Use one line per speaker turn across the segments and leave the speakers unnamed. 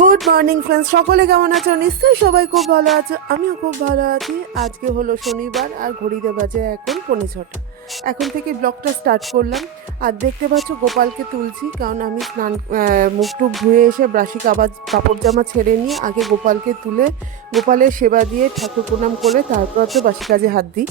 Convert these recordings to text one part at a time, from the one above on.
Good morning friends সকলে কেমন আছো? নিশ্চয়ই সবাই খুব ভালো আছো। আমিও খুব ভালো আছি। আজকে হলো শনিবার আর ঘড়িতে বাজে এখন পৌনে ছটা। এখন থেকে ব্লগটা স্টার্ট করলাম। আর দেখতে পাচ্ছ, গোপালকে তুলছি। কারণ আমি স্নান মুখ টুক ধুয়ে এসে ব্রাশি কাবাজ কাপড় জামা ছেড়ে নিয়ে আগে গোপালকে তুলে গোপালের সেবা দিয়ে ঠাকুর প্রণাম করে তারপর তো বাসি কাজে হাত দিই।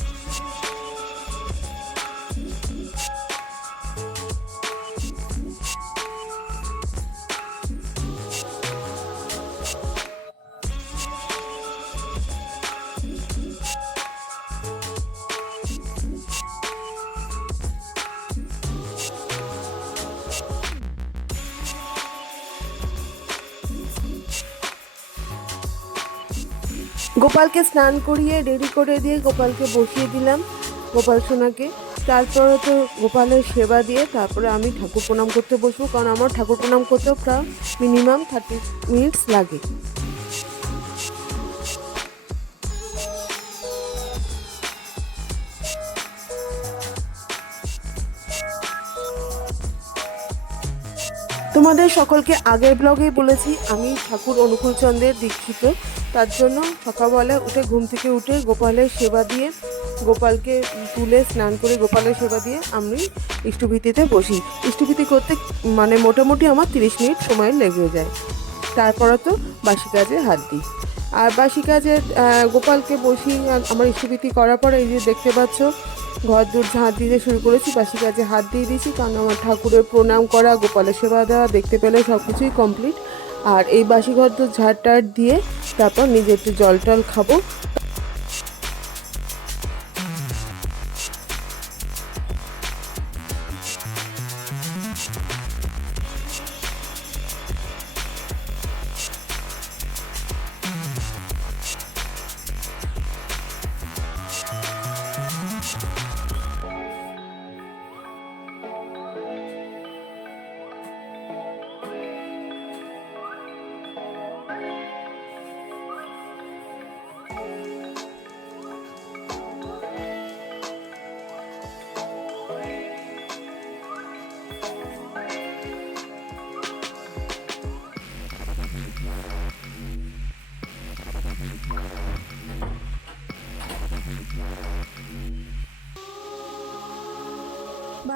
গোপালকে স্নান করিয়ে, রেডি করে দিয়ে গোপালকে বসিয়ে দিলাম, গোপাল সোনাকে। তারপরে তো গোপালের সেবা দিয়ে তারপরে আমি ঠাকুর প্রণাম করতে বসবো, কারণ আমার ঠাকুর প্রণাম করতেও প্রায় মিনিমাম থার্টি মিনিটস লাগে। তোমাদের সকলকে আগের ব্লগেই বলেছি, আমি ঠাকুর অনুকূল চন্দ্রের দীক্ষিত। তার জন্য সকালবেলা উঠে ঘুম থেকে উঠে গোপালের সেবা দিয়ে গোপালকে তুলে স্নান করে গোপালের সেবা দিয়ে আমি ইষ্টভীতিতে বসি। ইষ্টভীতি করতে মানে মোটামুটি আমার তিরিশ মিনিট সময় লেগে যায়। তারপরে তো বাসি কাজে হাত দিই। আর বাসি কাজে গোপালকে বসি আমার ইষ্টভীতি করার পরে এই যে দেখতে পাচ্ছ, ঘর দূর ঝাঁট দিতে শুরু করেছি, বাসি কাজে হাত দিয়ে দিয়েছি, কারণ আমার ঠাকুরের প্রণাম করা, গোপালের সেবা দেওয়া, দেখতে পেলে সব কিছুই কমপ্লিট আর এই বাসি ঝাড় টাড় দিয়ে তারপর নিজে একটু জল টল খাব।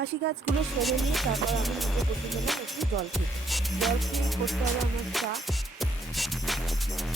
বাসি গাছগুলো সেরে নিয়ে তারপর আমি নিজে বসে গেলাম একটু জল খেয়ে জল খেয়ে করতে হবে আমার চা।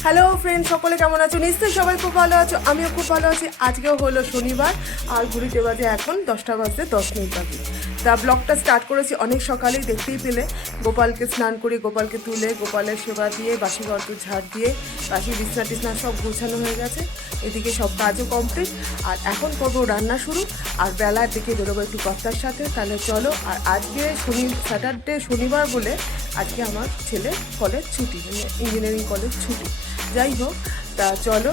হ্যালো ফ্রেন্ড সকলে কেমন আছো? নিশ্চয়ই সবাই খুব ভালো আছো। আমিও খুব ভালো আছি। আজকেও হলো শনিবার, আর ঘুরিতে বাজে এখন দশটা বাজতে দশ মিনিট বাকি। তা ব্লগটা স্টার্ট করেছি অনেক সকালেই, দেখতেই পেলে। গোপালকে স্নান করে গোপালকে তুলে, গোপালের সেবা দিয়ে, বাসি গর্ত ঝাড় দিয়ে, বাসি বিছনা টিছনা সব গোছানো হয়ে গেছে। এদিকে সব কাজও কমপ্লিট আর এখন করব রান্না শুরু। আর বেলার দিকে বেরোবো একটু কর্তার সাথে। তাহলে চলো, আর আজকে শনি স্যাটারডে শনিবার বলে আজকে আমার ছেলে কলেজ ছুটি মানে ইঞ্জিনিয়ারিং কলেজ ছুটি। যাই হোক, তা চলো।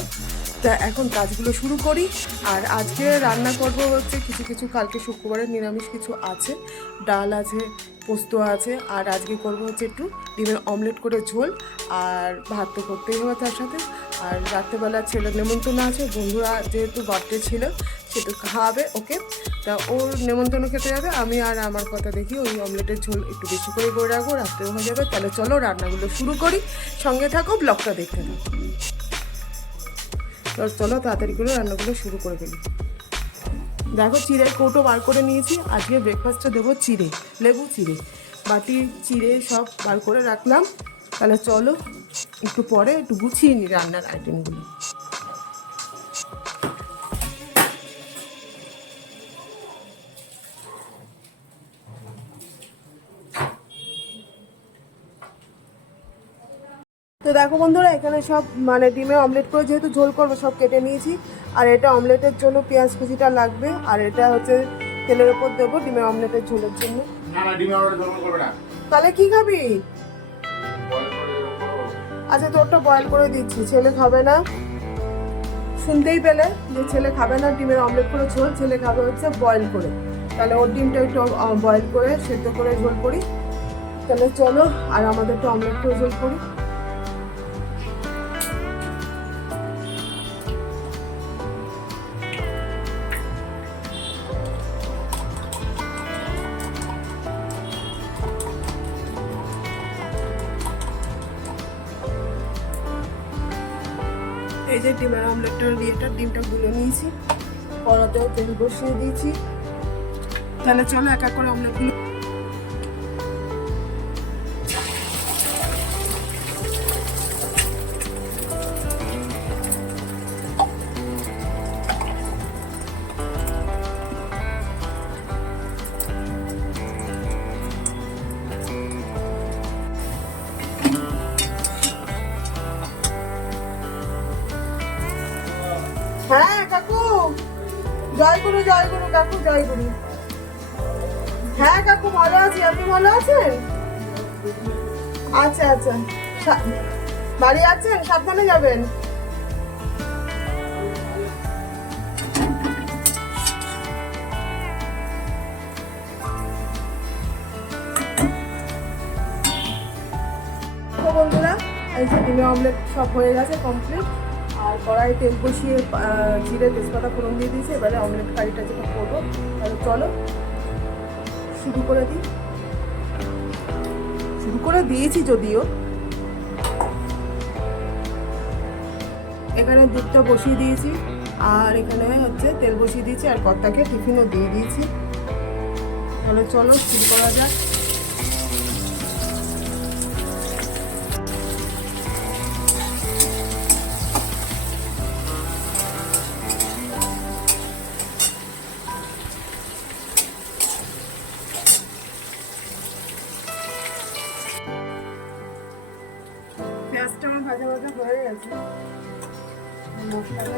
তা এখন কাজগুলো শুরু করি। আর আজকে রান্না করব হচ্ছে কিছু কিছু কালকে শুক্রবারের নিরামিষ কিছু আছে। ডাল আছে, পোস্ত আছে, আর আজকে করব হচ্ছে একটু ডিমের অমলেট করে ঝোল। আর ভাত তো করতেই হবে তার সাথে। আর রাত্রেবেলা ছেলের নেমন্তন্ন আছে, বন্ধুরা যেহেতু বার্থডে ছিল সেটু খাওয়াবে ওকে। তা ওর নেমন্তন্ন খেতে যাবে, আমি আর আমার কথা দেখি ওই অমলেটের ঝোল একটু বেশি করে করে রাখব, রাত্রেও হয়ে যাবে। তাহলে চলো রান্নাগুলো শুরু করি। সঙ্গে থাকো, ব্লগটা দেখতে থাকো। তো চলো তাড়াতাড়ি করে রান্নাগুলো শুরু করে ফেলি দেখো চিড়ের কৌটো বার করে নিয়েছি। আজকে ব্রেকফাস্টটা দেবো চিড়ে, লেবু চিড়ে। বাটি, চিড়ে সব বার করে রাখলাম। তাহলে চলো একটু পরে একটু গুছিয়ে নিই রান্নার আইটেমগুলো দেখো বন্ধুরা এখানে সব মানে ডিমে অমলেট করে যেহেতু ঝোল করব সব কেটে নিয়েছি। আর এটা অমলেটের জন্য পেঁয়াজ কুচিটা লাগবে আর এটা হচ্ছে তেলের ওপর দেবো ডিমের অমলেটের ঝোলের জন্য। তাহলে কি খাবি। আচ্ছা তোরটা বয়েল করে দিচ্ছি ছেলে খাবে না। শুনতেই পেলে যে ছেলে খাবে না ডিমের অমলেট করে ঝোল ছেলে খাবে হচ্ছে বয়েল করে। তাহলে ওর ডিমটা একটু বয়েল করে সেদ্ধ করে ঝোল করি। তাহলে চলো আর আমাদের একটু অমলেট করে ঝোল করি। এই যে ডিমের অমলেটটার ইয়েটা, ডিমটা গুলে নিয়েছি। কড়াতেও তেল বসিয়ে দিয়েছি। তাহলে চলো এক এক করে অমলেটগুলো কাকু হ্যাঁ কাকু, ভালো আছি। আপনি ভালো আছেন? আচ্ছা আচ্ছা। বাড়ি আছেন সাবধানে যাবেন। বন্ধুরা, এই যে ডিমের অমলেট সব হয়ে গেছে কমপ্লিট কড়াই তেল বসিয়ে জিরে তেজপাতা ফোড়ন দিয়ে দিয়েছি, এবারে অমলেট কারিটা যেটা করব, তাহলে চলো, শুরু করে দিই। শুরু করে দিয়েছি যদিও। এখানে দুধটা বসিয়ে দিয়েছি, আর এখানে হচ্ছে তেল বসিয়ে দিয়েছি, আর কর্তাকে টিফিনও দিয়ে দিয়েছি। তাহলে চলো, শুরু করা যাক। পেঁয়াজটা আমার ভাজা ভাজা হয়ে গেছে। মশলাটা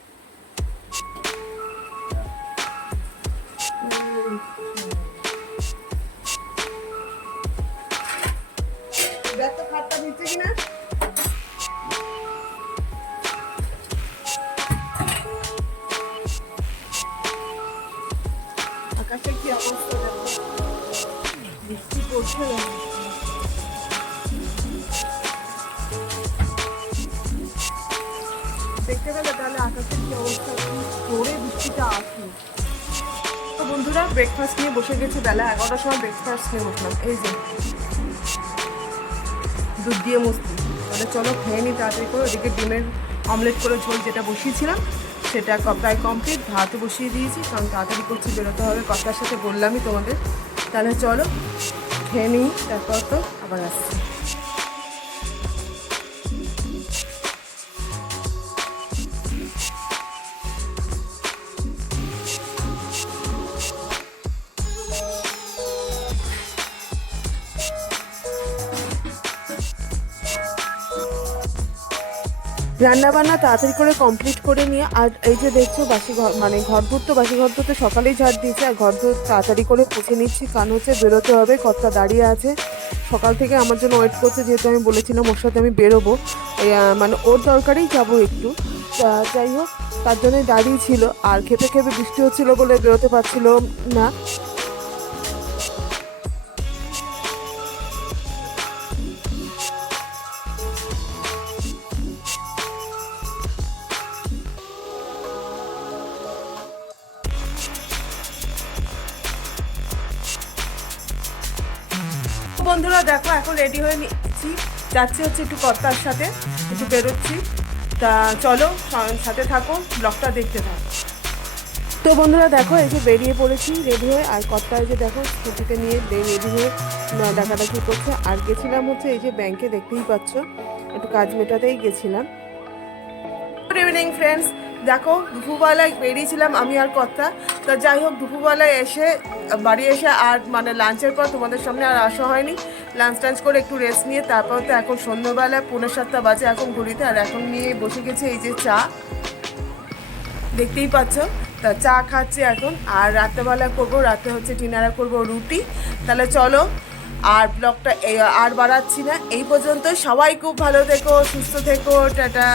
তাহলে আকাশের কি অবস্থা? কি জোরে বৃষ্টিটা আসে তো বন্ধুরা ব্রেকফাস্ট নিয়ে বসে গেছি বেলা এগারোটার সময় ব্রেকফাস্ট নিয়ে বসলাম এই যে, দুধ দিয়ে মুস্তি। তাহলে চলো খেয়ে নিই তাড়াতাড়ি করে। ওদিকে ডিমের অমলেট করে ঝোল যেটা বসিয়েছিলাম, সেটা প্রায় কমপ্লিট ভাতও বসিয়ে দিয়েছি, কারণ তাড়াতাড়ি করছি, বেরোতে হবে। কর্তার সাথে বললামই তোমাদের। তাহলে চলো, খেয়ে নিই তারপর তো আবার আসছি। রান্না বান্না তাড়াতাড়ি করে কমপ্লিট করে নিয়ে, আর এই যে দেখছ বাসি ঘর মানে ঘর ধর তো বাসি ঘর তো সকালেই ঝাড় দিয়েছে, আর ঘর ধর তাড়াতাড়ি করে পুছে নিচ্ছি। কারণ হচ্ছে বেরোতে হবে কর্তা দাঁড়িয়ে আছে। সকাল থেকে আমার জন্য ওয়েট করছে, যেহেতু আমি বলেছিলাম ওর সাথে আমি বেরোবো। মানে ওর দরকারেই যাব একটু। যাই হোক, তার জন্যই দাঁড়িয়ে ছিল। আর খেতে খেতে বৃষ্টি হচ্ছিল বলে বেরোতে পারছিল না। বন্ধুরা, দেখো, এখন রেডি হয়ে নিচ্ছি। যাচ্ছি হচ্ছে একটু কর্তার সাথে, একটু বেরোচ্ছি। তা চলো সাথে থাকো ব্লগটা দেখতে থাকো। তো বন্ধুরা, দেখো, এই যে বেরিয়ে পড়েছি রেডি হয়ে। আর কর্তা যে দেখো, স্কুটিতে নিয়ে রেডি হয়ে ডাকাডাকি করছে। আর গেছিলাম হচ্ছে এই যে ব্যাংকে, দেখতেই পাচ্ছ। একটু কাজ মেটাতেই গেছিলাম। গুড ইভিনিং ফ্রেন্ডস দেখো, দুপুরবেলায় বেরিয়েছিলাম আমি আর কর্তা। তা যাই হোক, দুপুরবেলায় এসে, বাড়ি এসে আর মানে লাঞ্চের পর তোমাদের সামনে আর আসা হয়নি। লাঞ্চ টাঞ্চ করে একটু রেস্ট নিয়ে তারপর তো এখন সন্ধ্যাবেলায় পৌনে সাতটা বাজে এখন ঘুরিতে আর এখন নিয়ে বসে গেছে এই যে চা। দেখতেই পাচ্ছ, তা চা খাচ্ছি এখন, আর রাত্রেবেলা করব, রাতে হচ্ছে ডিনারে করব রুটি। তাহলে চলো, আর ব্লগটা আর বাড়াচ্ছি না। এই পর্যন্ত সবাই খুব ভালো থেকো, সুস্থ থেকো, টাটা।